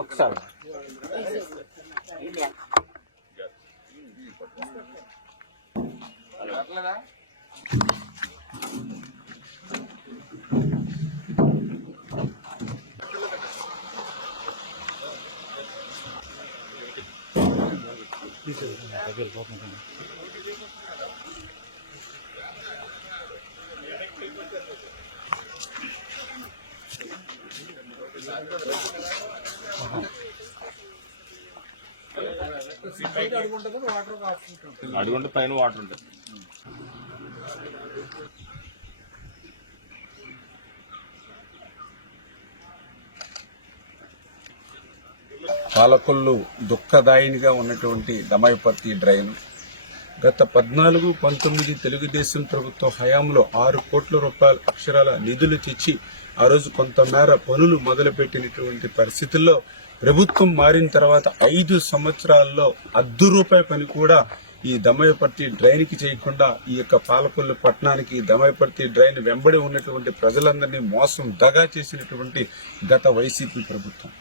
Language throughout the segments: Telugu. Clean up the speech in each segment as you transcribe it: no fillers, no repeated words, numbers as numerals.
ఒకసారి అడుగుంటే పైన వాటర్ ఉంటుంది. పాలకొల్లు దుఃఖదాయినిగా ఉన్నటువంటి దమాయిపర్తి డ్రైన్ గత 14-19 తెలుగుదేశం ప్రభుత్వ హయాంలో 6 కోట్ల రూపాయల అక్షరాల నిధులు తెచ్చి ఆ రోజు కొంతమేర పనులు మొదలుపెట్టినటువంటి పరిస్థితుల్లో ప్రభుత్వం మారిన తర్వాత 5 సంవత్సరాల్లో ₹1 పని కూడా ఈ దమాయిపర్తి డ్రైన్ కి చేయకుండా ఈ యొక్క పాలకొల్లు పట్టణానికి దమాయిపర్తి డ్రైన్ వెంబడి ఉన్నటువంటి ప్రజలందరినీ మోసం దగా చేసినటువంటి గత వైసీపీ ప్రభుత్వం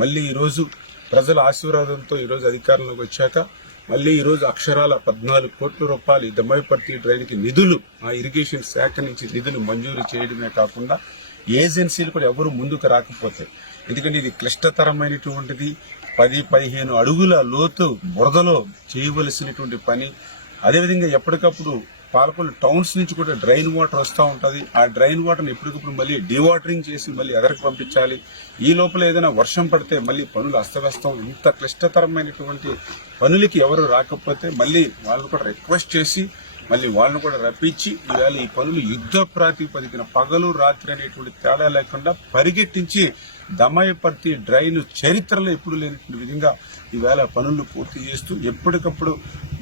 మళ్ళీ ఈరోజు ప్రజల ఆశీర్వాదంతో ఈరోజు అధికారంలోకి వచ్చాక మళ్ళీ ఈరోజు అక్షరాల 14 కోట్ల రూపాయలు ఈ దమాయిపర్తి డ్రైన్ కి నిధులు ఆ ఇరిగేషన్ శాఖ నుంచి నిధులు మంజూరు చేయడమే కాకుండా ఏజెన్సీలు కూడా ఎవరు ముందుకు రాకపోతే ఎందుకంటే ఇది క్లిష్టతరమైనటువంటిది 10-15 అడుగుల లోతు బురదలో చేయవలసినటువంటి పని. అదేవిధంగా ఎప్పటికప్పుడు పాలకొల్లు టౌన్స్ నుంచి కూడా డ్రైన్ వాటర్ వస్తూ ఉంటుంది. ఆ డ్రైన్ వాటర్ని ఎప్పటికప్పుడు మళ్ళీ డీవాటరింగ్ చేసి మళ్ళీ ఎదరికి పంపించాలి. ఈ లోపల ఏదైనా వర్షం పడితే మళ్ళీ పనులు అస్తవ్యస్తం. ఇంత క్లిష్టతరమైనటువంటి పనులకి ఎవరు రాకపోతే మళ్ళీ వాళ్ళని కూడా రిక్వెస్ట్ చేసి మళ్ళీ వాళ్ళని కూడా రప్పించి ఈవేళ ఈ పనులు యుద్ధ ప్రాతిపదికన పగలు రాత్రి అనేటువంటి తేడా లేకుండా పరిగెట్టించి దమాయిపర్తి డ్రైన్ చరిత్రలో ఎప్పుడు లేనటువంటి విధంగా ఈవేళ పనులు పూర్తి చేస్తూ ఎప్పటికప్పుడు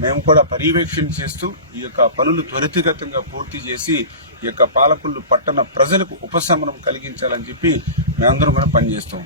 మేము కూడా పర్యవేక్షణ చేస్తూ ఈ యొక్క పనులు త్వరితగతంగా పూర్తి చేసి ఈ యొక్క పాలకొల్లు పట్టణ ప్రజలకు ఉపశమనం కలిగించాలని చెప్పి మేమందరం కూడా పనిచేస్తూ ఉన్నాం.